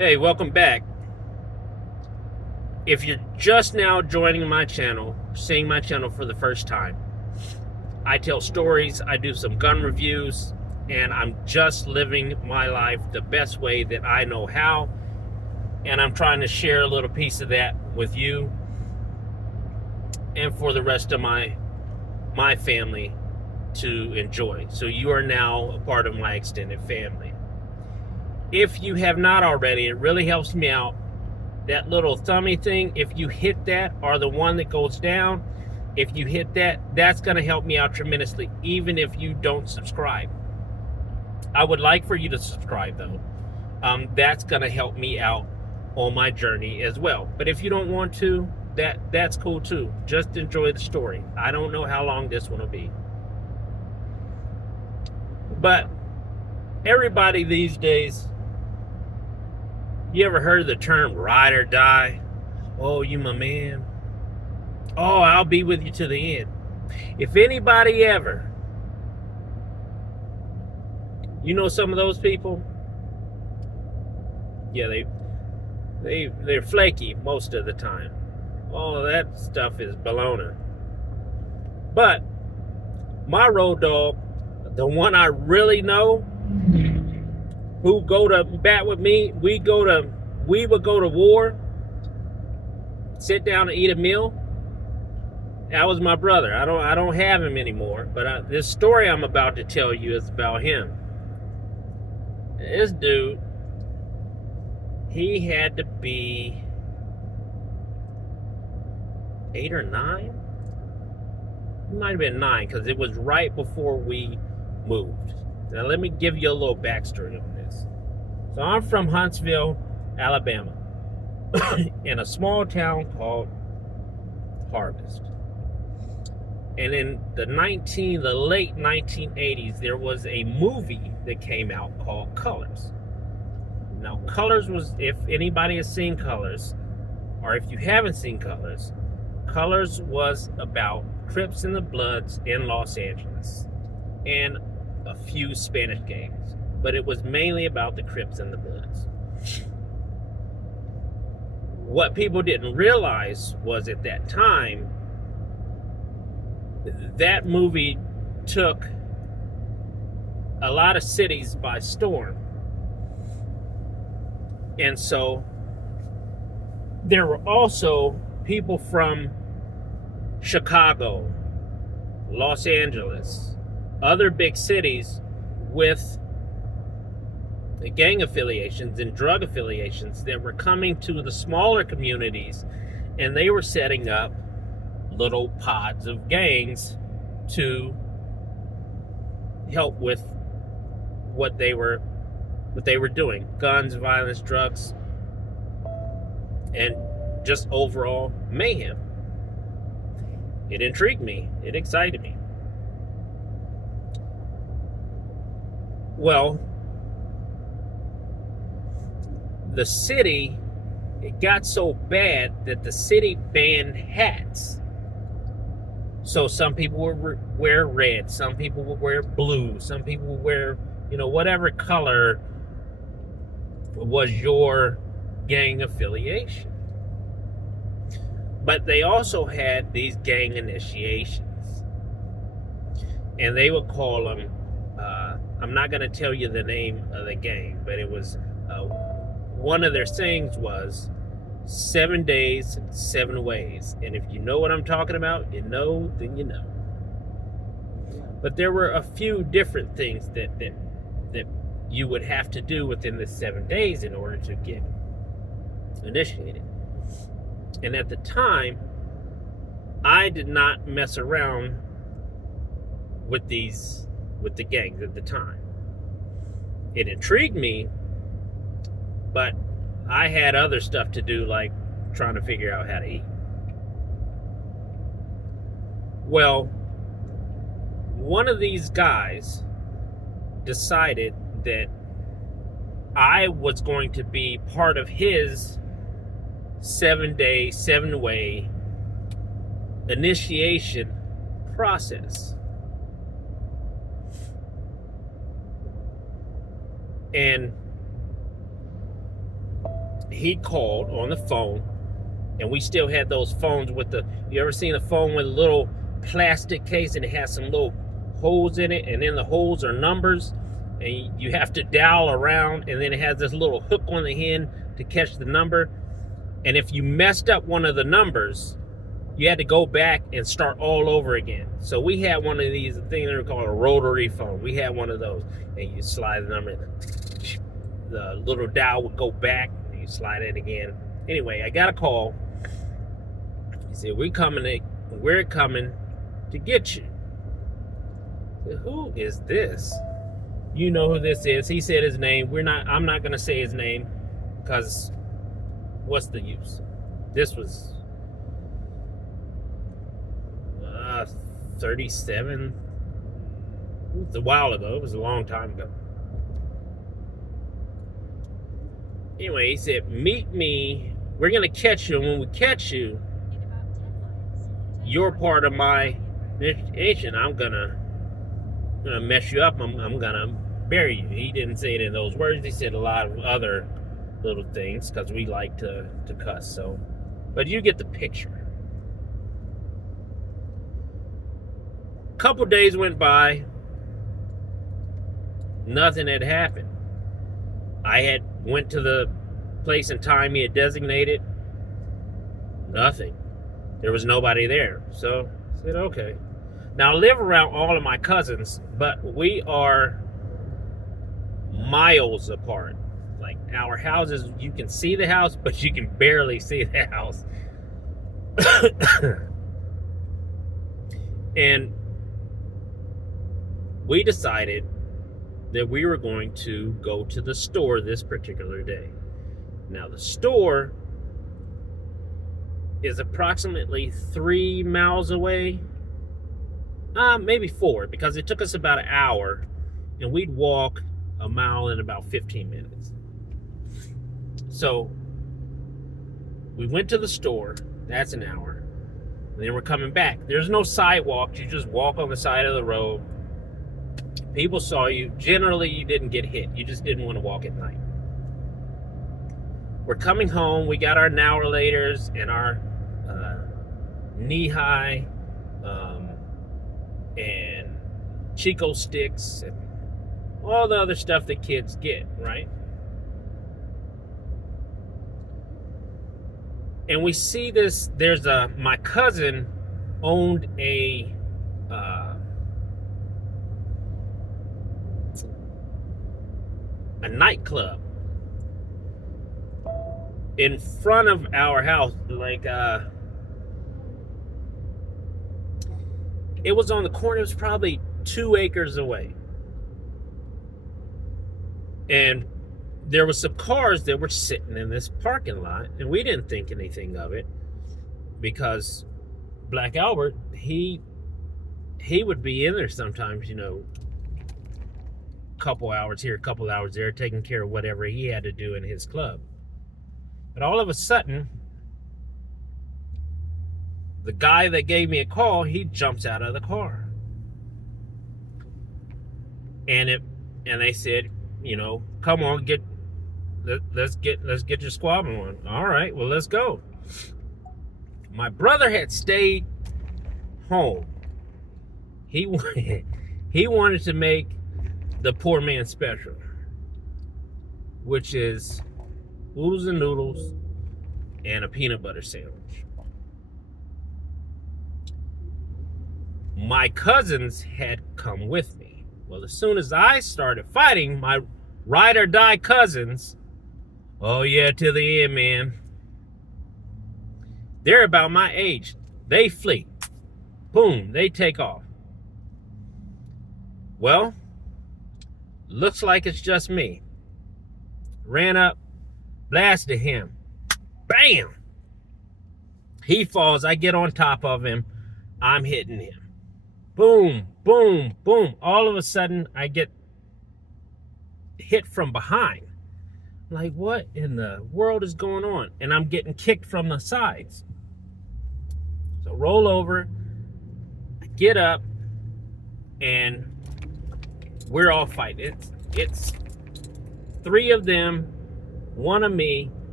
Hey, welcome back. If you're just now joining my channel, seeing my channel for the first time, I tell stories, I do some gun reviews, and I'm just living my life the best way that I know how. And I'm trying to share a little piece of that with you and for the rest of my family to enjoy. So you are now a part of my extended family. If you have not already, it really helps me out. That little thummy thing, if you hit that, or the one that goes down, if you hit that, that's going to help me out tremendously, even if you don't subscribe. I would like for you to subscribe, though. That's going to help me out on my journey as well. But if you don't want to, that's cool too. Just enjoy the story. I don't know how long this one will be. But everybody these days, you ever heard of the term ride or die? Oh, you my man. Oh, I'll be with you to the end. If anybody ever, you know some of those people? Yeah, they're flaky most of the time. Oh, that stuff is baloney. But my road dog, the one I really know, who go to bat with me, we would go to war, sit down and eat a meal. That was my brother. I don't have him anymore, but this story I'm about to tell you is about him. This dude, he had to be 8 or 9. He might have been 9 because it was right before we moved. Now let me give you a little backstory on this. So I'm from Huntsville, Alabama, in a small town called Harvest. And in the late 1980s, there was a movie that came out called Colors. Now, Colors was, if anybody has seen Colors, or if you haven't seen Colors, Colors was about Crips and the Bloods in Los Angeles and a few Spanish gangs, but it was mainly about the Crips and the Bloods. What people didn't realize was at that time, that movie took a lot of cities by storm. And so there were also people from Chicago, Los Angeles, other big cities with gang affiliations and drug affiliations that were coming to the smaller communities, and they were setting up little pods of gangs to help with what they were doing: guns, violence, drugs, and just overall mayhem. It intrigued me. It excited me. Well, the city, it got so bad that the city banned hats. So some people would wear red, some people would wear blue, some people would wear, whatever color was your gang affiliation. But they also had these gang initiations, and they would call them, I'm not going to tell you the name of the gang, but it was, one of their sayings was 7 days, 7 ways. And if you know what I'm talking about, you know, then you know. But there were a few different things that you would have to do within the 7 days in order to get initiated. And at the time, I did not mess around with the gangs at the time. It intrigued me, but I had other stuff to do, like trying to figure out how to eat. Well, one of these guys decided that I was going to be part of his 7-day, 7-way initiation process. And he called on the phone, and we still had those phones with the, you ever seen a phone with a little plastic case and it has some little holes in it, and in the holes are numbers, and you have to dial around, and then it has this little hook on the end to catch the number. And if you messed up one of the numbers, you had to go back and start all over again. So we had one of these things that are called a rotary phone. We had one of those, and you slide the number, the little dial would go back, and you slide it again. Anyway, I got a call. He said, we're coming to get you. I said, who is this? You know who this is. He said his name. I'm not gonna say his name, because what's the use? This was 37. It was a while ago. It was a long time ago. Anyway, he said, meet me. We're going to catch you. And when we catch you, you're part of my nation. I'm going to mess you up. I'm going to bury you. He didn't say it in those words. He said a lot of other little things, because we like to cuss. So, but you get the picture. Couple days went by, nothing had happened. I had went to the place and time he had designated, nothing. There was nobody there. So I said, okay. Now I live around all of my cousins, but we are miles apart. Like, our houses, you can see the house, but you can barely see the house. And we decided that we were going to go to the store this particular day. Now, the store is approximately 3 miles away. Maybe 4, because it took us about an hour, and we'd walk a mile in about 15 minutes. So we went to the store. That's an hour. And then we're coming back. There's no sidewalk. You just walk on the side of the road. People saw you. Generally, you didn't get hit. You just didn't want to walk at night. We're coming home. We got our now relators and our knee-high and Chico sticks and all the other stuff that kids get, right? And we see this. My cousin owned a nightclub in front of our house. Like, it was on the corner. It was probably 2 acres away. And there were some cars that were sitting in this parking lot, and we didn't think anything of it, because Black Albert, he would be in there sometimes, couple hours here, couple hours there, taking care of whatever he had to do in his club. But all of a sudden, the guy that gave me a call, he jumps out of the car. And they said, come on, let's get your squabbling on. All right, well, let's go. My brother had stayed home. He wanted to make the poor man special, which is oodles and noodles and a peanut butter sandwich. My cousins had come with me. Well, as soon as I started fighting my ride or die cousins, oh yeah, to the end, man. They're about my age. They flee. Boom, they take off. Well, looks like it's just me. Ran up, blasted him. Bam! He falls. I get on top of him. I'm hitting him. Boom, boom, boom. All of a sudden, I get hit from behind. Like, what in the world is going on? And I'm getting kicked from the sides. So roll over, I get up, and we're all fighting. It's 3 of them, 1 of me,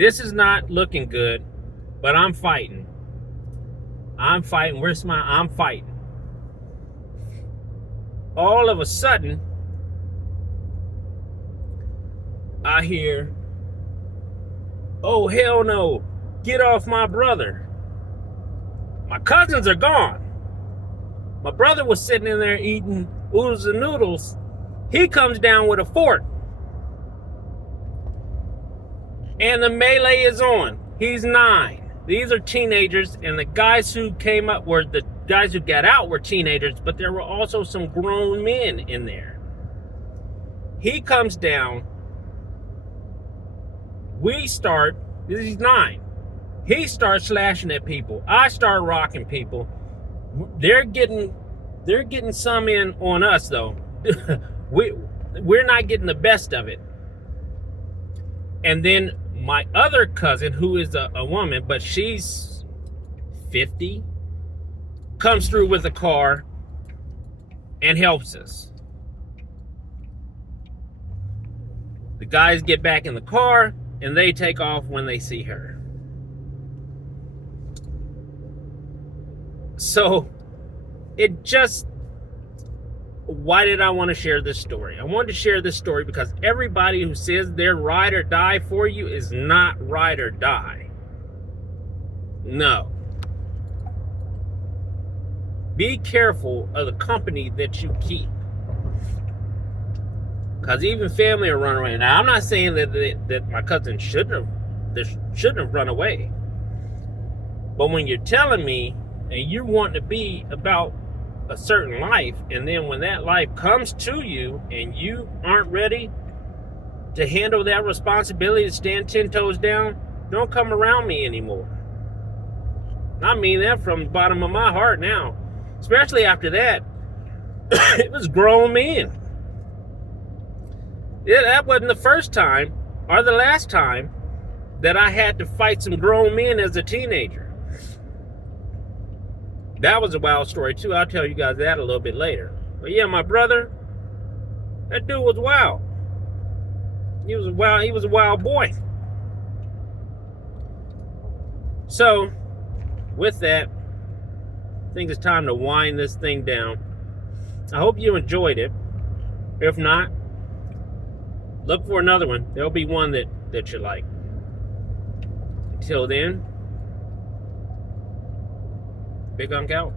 This is not looking good, but I'm fighting. I'm fighting. Where's my? I'm fighting. All of a sudden, I hear, "Oh, hell no. Get off my brother." My cousins are gone. My brother was sitting in there eating oodles and noodles. He comes down with a fork. And the melee is on. He's 9. These are teenagers, and the guys who came up were the guys who got out were teenagers, but there were also some grown men in there. He comes down. He's 9. He starts slashing at people. I start rocking people. They're getting some in on us though. We're not getting the best of it. And then my other cousin, who is a woman, but she's 50, comes through with a car and helps us. The guys get back in the car and they take off when they see her. So why did I want to share this story? I wanted to share this story because everybody who says they're ride or die for you is not ride or die. No. Be careful of the company that you keep. Because even family will run away. Now, I'm not saying that my cousin shouldn't have run away. But when you're telling me and you want to be about a certain life, and then when that life comes to you and you aren't ready to handle that responsibility to stand 10 toes down, don't come around me anymore. I mean that from the bottom of my heart now. Especially after that, it was grown men. Yeah, that wasn't the first time or the last time that I had to fight some grown men as a teenager. That was a wild story too. I'll tell you guys that a little bit later. But yeah, my brother, that dude was wild. He was a wild boy. So, with that, I think it's time to wind this thing down. I hope you enjoyed it. If not, look for another one. There'll be one that you like. Until then, Big Unk out.